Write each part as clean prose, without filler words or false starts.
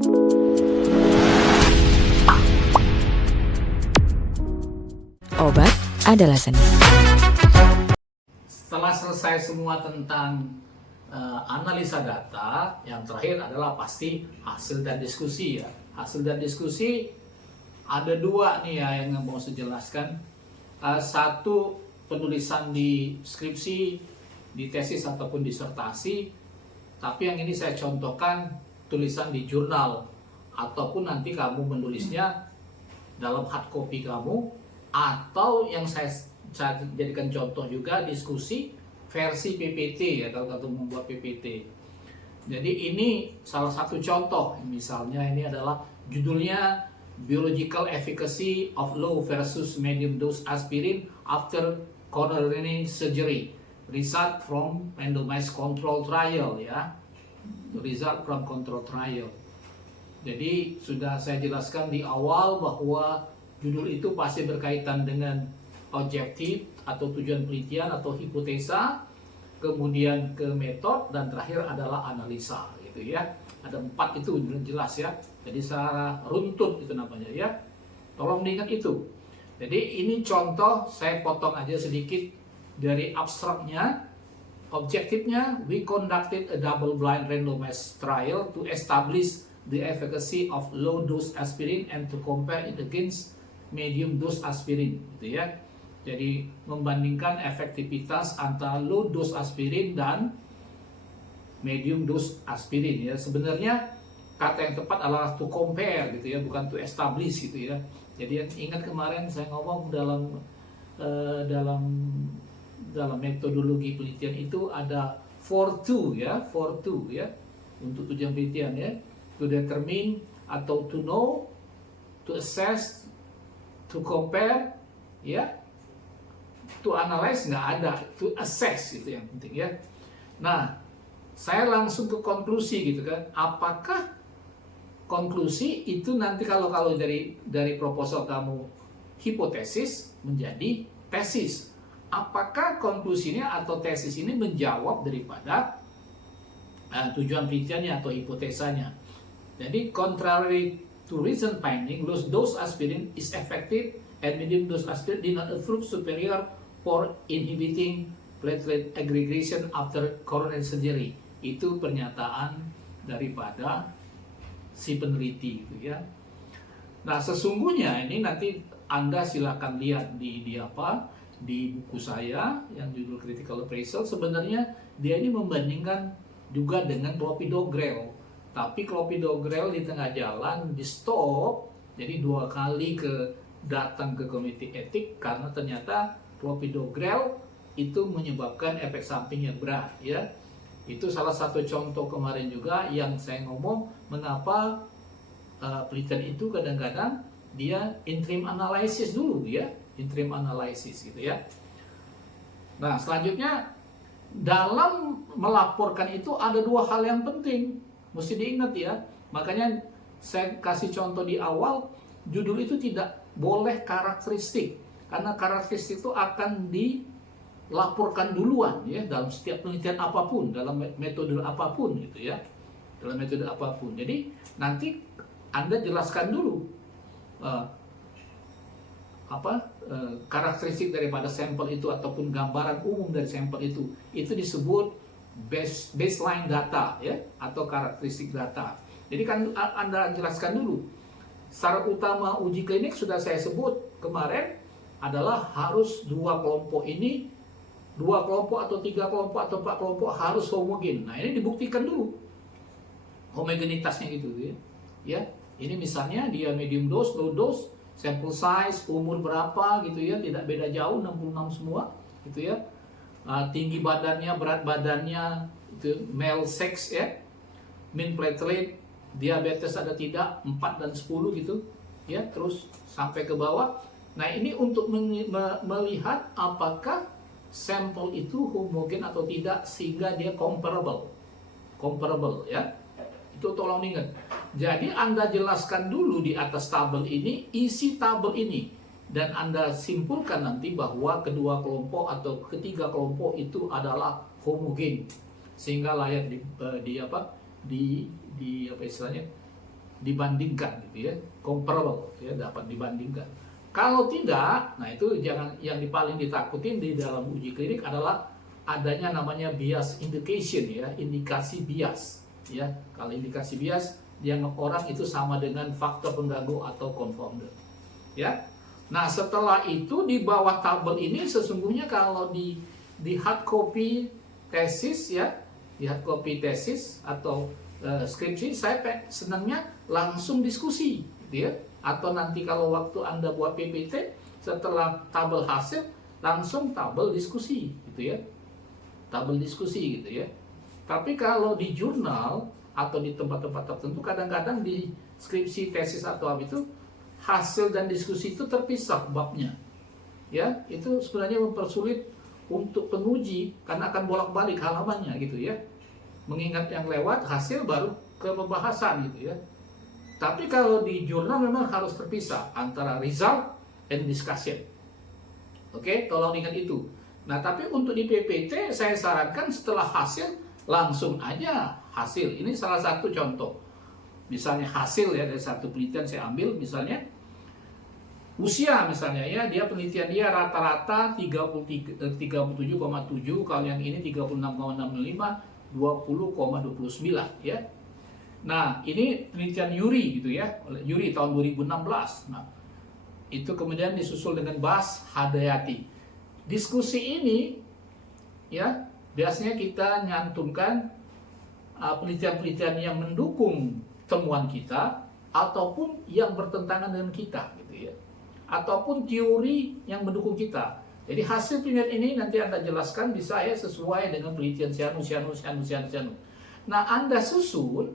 Obat adalah seni. Setelah selesai semua tentang analisa data, yang terakhir adalah pasti hasil dan diskusi ya. Hasil dan diskusi ada dua nih ya yang mau saya jelaskan. Satu, penulisan di skripsi, di tesis ataupun disertasi. Tapi yang ini saya contohkan tulisan di jurnal, ataupun nanti kamu menulisnya dalam hard copy kamu, atau yang saya jadikan contoh juga diskusi versi PPT ya, kalau membuat PPT. Jadi ini salah satu contoh, misalnya ini adalah judulnya Biological Efficacy of Low versus Medium Dose Aspirin After Coronary Surgery, Result from Randomized Control Trial ya, Result from Control Trial. Jadi sudah saya jelaskan di awal bahwa judul itu pasti berkaitan dengan objektif atau tujuan penelitian atau hipotesa, kemudian ke metode, dan terakhir adalah analisa gitu ya. Ada 4 itu jelas ya. Jadi secara runtut itu namanya ya. Tolong diingat itu. Jadi ini contoh, saya potong aja sedikit dari abstraknya. Objektifnya, we conducted a double-blind randomized trial to establish the efficacy of low-dose aspirin and to compare it against medium-dose aspirin, gitu ya. Jadi membandingkan efektivitas antara low-dose aspirin dan medium-dose aspirin ya. Sebenarnya kata yang tepat adalah to compare gitu ya, bukan to establish gitu ya. Jadi ingat kemarin saya ngomong dalam metodologi penelitian itu ada for to ya, untuk tujuan penelitian ya, to determine atau to know, to assess, to compare ya, to analyze nggak ada, to assess itu yang penting ya. Nah, saya langsung ke konklusi gitu kan. Apakah konklusi itu nanti kalau dari proposal kamu hipotesis menjadi tesis? Apakah konklusinya atau tesis ini menjawab daripada tujuan penelitiannya atau hipotesanya? Jadi contrary to recent finding, low dose aspirin is effective and medium dose aspirin did not prove superior for inhibiting platelet aggregation after coronary surgery. Itu pernyataan daripada si peneliti gitu ya. Nah, sesungguhnya ini nanti Anda silakan lihat di buku saya yang judul Critical Appraisal. Sebenarnya dia ini membandingkan juga dengan clopidogrel. Tapi clopidogrel di tengah jalan di stop, jadi 2 kali datang ke komite etik karena ternyata clopidogrel itu menyebabkan efek samping yang berat ya. Itu salah satu contoh kemarin juga yang saya ngomong mengapa penelitian itu kadang-kadang dia interim analysis dulu ya, interim analysis gitu ya. Nah, selanjutnya dalam melaporkan itu ada 2 hal yang penting, mesti diingat ya. Makanya saya kasih contoh di awal, judul itu tidak boleh karakteristik, karena karakteristik itu akan dilaporkan duluan ya dalam setiap penelitian apapun, dalam metode apapun gitu ya, dalam metode apapun. Jadi nanti Anda jelaskan dulu karakteristik daripada sampel itu ataupun gambaran umum dari sampel itu disebut baseline data ya, atau karakteristik data. Jadi kan Anda jelaskan dulu. Syarat utama uji klinik sudah saya sebut kemarin adalah harus 2 kelompok ini, 2 kelompok atau 3 kelompok atau 4 kelompok harus homogen. Nah, ini dibuktikan dulu homogenitasnya gitu ya. Ya, ini misalnya dia medium dose, low dose, sample size, umur berapa gitu ya, tidak beda jauh, 66 semua gitu ya. Tinggi badannya, berat badannya, itu male sex ya, mean platelet, diabetes ada tidak, 4 dan 10 gitu ya, terus sampai ke bawah. Nah, ini untuk melihat apakah sampel itu homogen atau tidak sehingga dia comparable ya. Itu tolong ingat. Jadi Anda jelaskan dulu di atas tabel ini, isi tabel ini, dan Anda simpulkan nanti bahwa kedua kelompok atau ketiga kelompok itu adalah homogen sehingga layak dibandingkan gitu ya, comparable ya, dapat dibandingkan. Kalau tidak, nah itu jangan, yang paling ditakutin di dalam uji klinik adalah adanya namanya bias indication ya, indikasi bias ya. Kalau indikasi bias, dianggap orang itu sama dengan faktor pengganggu atau confounder ya. Nah, setelah itu di bawah tabel ini sesungguhnya kalau di hard copy tesis ya, di hard copy tesis atau skripsi, saya senangnya langsung diskusi gitu ya. Atau nanti kalau waktu Anda buat PPT, setelah tabel hasil langsung tabel diskusi gitu ya. Tabel diskusi gitu ya. Tapi kalau di jurnal atau di tempat-tempat tertentu, kadang-kadang di skripsi, tesis atau apa itu, hasil dan diskusi itu terpisah babnya. Ya, itu sebenarnya mempersulit untuk penguji karena akan bolak-balik halamannya gitu ya. Mengingat yang lewat, hasil baru ke pembahasan gitu ya. Tapi kalau di jurnal memang harus terpisah antara result and discussion. Oke, tolong ingat itu. Nah, tapi untuk di PPT saya sarankan setelah hasil langsung aja hasil. Ini salah satu contoh. Misalnya hasil ya dari satu penelitian saya ambil, misalnya usia misalnya ya, dia penelitian dia rata-rata 37,7, kalau yang ini 36,65, 20,29 ya. Nah, ini penelitian Yuri gitu ya, Yuri tahun 2016. Nah, itu kemudian disusul dengan Bas Hadayati. Diskusi ini ya, biasanya kita nyantumkan penelitian-penelitian yang mendukung temuan kita ataupun yang bertentangan dengan kita gitu ya, ataupun teori yang mendukung kita. Jadi hasil penelitian ini nanti Anda jelaskan bisa ya sesuai dengan penelitian Sianu. Nah, Anda susun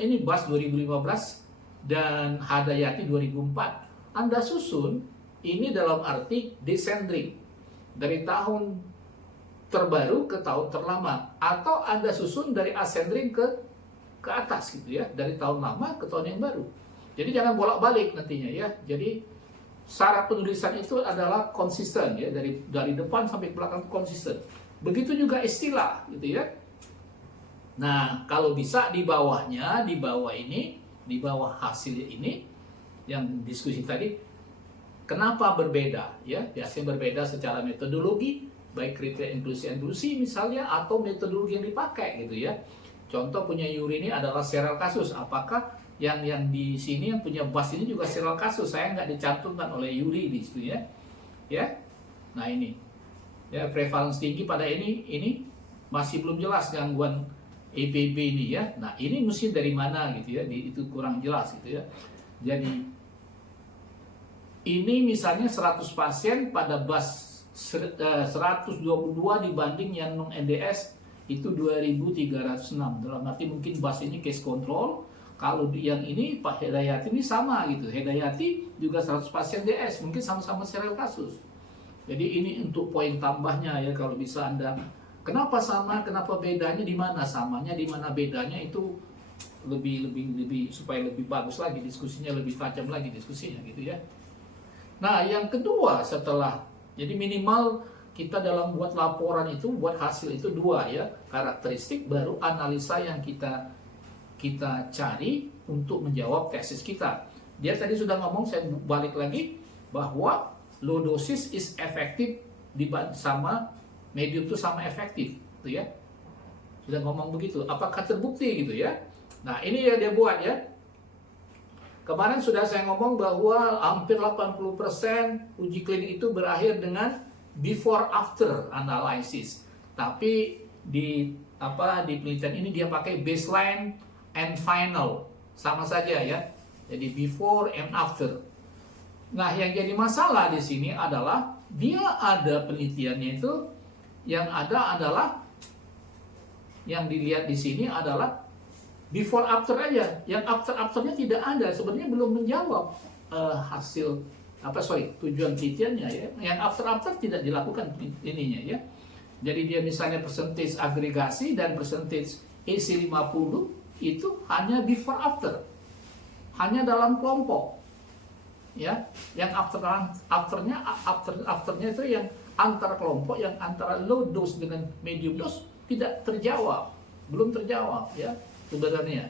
ini Bas 2015 dan Hadayati 2004. Anda susun ini dalam arti descending dari tahun terbaru ke tahun terlama, atau Anda susun dari ascending ke atas gitu ya, dari tahun lama ke tahun yang baru. Jadi jangan bolak-balik nantinya ya. Jadi syarat penulisan itu adalah konsisten ya, dari depan sampai belakang konsisten. Begitu juga istilah gitu ya. Nah, kalau bisa di bawahnya, di bawah hasil ini yang diskusi tadi, kenapa berbeda ya? Biasanya berbeda secara metodologi, baik kriteria inklusi misalnya, atau metodologi yang dipakai gitu ya. Contoh punya Yuri ini adalah serial kasus. Apakah yang di sini yang punya Bas ini juga serial kasus? Saya nggak dicantumkan oleh Yuri di situ ya. Ya. Nah, ini. Ya, prevalence tinggi pada ini masih belum jelas gangguan EPB ini ya. Nah, ini mesti dari mana gitu ya. Itu kurang jelas gitu ya. Jadi ini misalnya 100 pasien pada Bas 122 dibanding yang non NDS itu 2.306. Dalam arti mungkin Bas ini case control. Kalau yang ini Pak Hedayati ini sama gitu. Hedayati juga 100 pasien DS, mungkin sama-sama serial kasus. Jadi ini untuk poin tambahnya ya, kalau bisa Anda. Kenapa sama, kenapa bedanya, di mana samanya, di mana bedanya, itu lebih supaya lebih bagus lagi diskusinya, lebih tajam lagi diskusinya gitu ya. Nah, yang kedua setelah, jadi minimal kita dalam buat laporan itu, buat hasil itu dua ya, karakteristik, baru analisa yang kita cari untuk menjawab tesis kita. Dia tadi sudah ngomong, saya balik lagi, bahwa low dosis is effective sama medium itu sama efektif, gitu ya. Sudah ngomong begitu. Apakah terbukti gitu ya? Nah, ini ya dia buat ya. Kemarin sudah saya ngomong bahwa hampir 80% uji klinik itu berakhir dengan before after analysis. Tapi di penelitian ini dia pakai baseline and final. Sama saja ya. Jadi before and after. Nah, yang jadi masalah di sini adalah dia ada penelitiannya itu yang ada adalah yang dilihat di sini adalah before after aja. Yang afternya tidak ada. Sebenarnya belum menjawab tujuan penelitiannya ya. Yang after tidak dilakukan ininya ya. Jadi dia misalnya percentage agregasi dan percentage AC50 itu hanya before after. Hanya dalam kelompok. Ya, yang afternya itu yang antar kelompok, yang antara low dose dengan medium dose tidak terjawab, belum terjawab ya sebenarnya.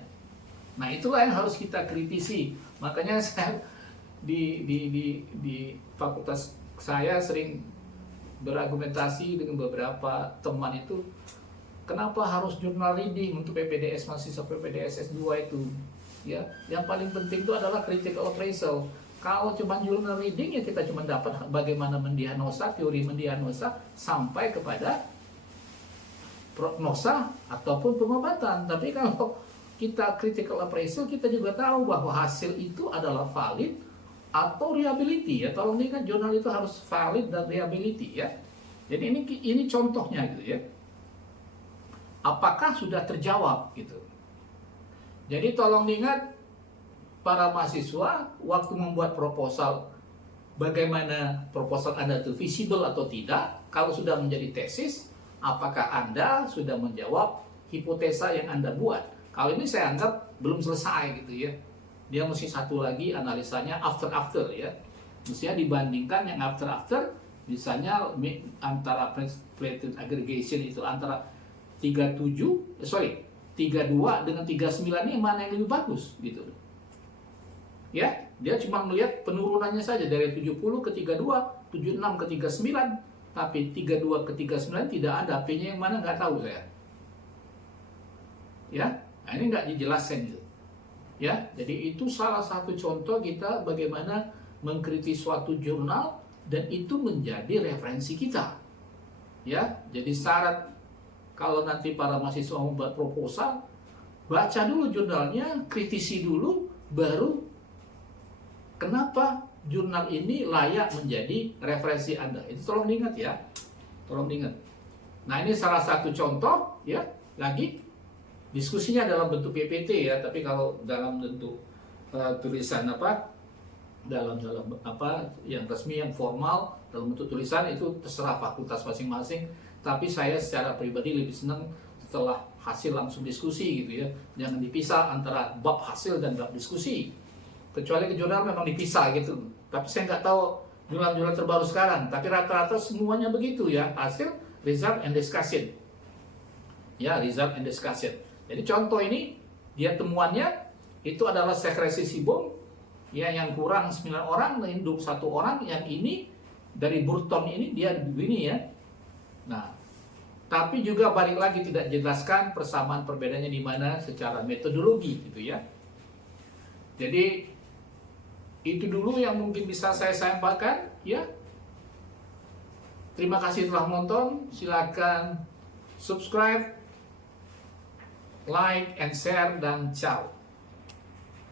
Nah, itulah yang harus kita kritisi. Makanya saya di fakultas saya sering berargumentasi dengan beberapa teman itu, kenapa harus jurnal reading untuk PPDS mahasiswa PPDS S2 itu? Ya, yang paling penting itu adalah critical appraisal. Kalau cuma jurnal reading ya kita cuma dapat bagaimana mendiagnosa, teori mendiagnosa sampai kepada prognosa ataupun pengobatan. Tapi kalau kita critical appraisal, kita juga tahu bahwa hasil itu adalah valid atau reliability ya. Tolong ingat, jurnal itu harus valid dan reliability ya. Jadi ini contohnya gitu ya. Apakah sudah terjawab gitu. Jadi tolong ingat para mahasiswa waktu membuat proposal, bagaimana proposal Anda itu visible atau tidak. Kalau sudah menjadi tesis, apakah Anda sudah menjawab hipotesa yang Anda buat. Kalau ini saya anggap belum selesai gitu ya. Dia mesti satu lagi analisanya after ya. Mestinya dibandingkan yang after, misalnya antara platelet aggregation itu antara 32 dengan 39 ini mana yang lebih bagus gitu. Ya, dia cuma melihat penurunannya saja dari 70 ke 32, 76 ke 39, tapi 32 ke 39 tidak ada, P-nya yang mana nggak tahu saya. Ya, nah ini nggak dijelaskan gitu. Ya, jadi itu salah satu contoh kita bagaimana mengkritis suatu jurnal dan itu menjadi referensi kita. Ya, jadi syarat kalau nanti para mahasiswa membuat proposal, baca dulu jurnalnya, kritisi dulu, baru kenapa jurnal ini layak menjadi referensi Anda. Itu tolong diingat ya. Tolong diingat. Nah, ini salah satu contoh ya. Lagi diskusinya dalam bentuk PPT ya, tapi kalau dalam bentuk tulisan dalam yang resmi, yang formal, dalam bentuk tulisan itu terserah fakultas masing-masing. Tapi saya secara pribadi lebih senang setelah hasil langsung diskusi gitu ya. Jangan dipisah antara bab hasil dan bab diskusi. Kecuali ke jurnal memang dipisah gitu. Tapi saya nggak tahu jurnal-jurnal terbaru sekarang. Tapi rata-rata semuanya begitu ya. Hasil, result, and discussion. Ya, result and discussion. Jadi contoh ini, dia temuannya itu adalah sekresi sebum ya, yang kurang 9 orang, hidup 1 orang. Yang ini dari Burton ini dia begini ya. Nah, tapi juga balik lagi tidak jelaskan persamaan perbedaannya di mana secara metodologi gitu ya. Jadi itu dulu yang mungkin bisa saya sampaikan ya. Terima kasih telah menonton. Silakan subscribe, like, and share, dan ciao.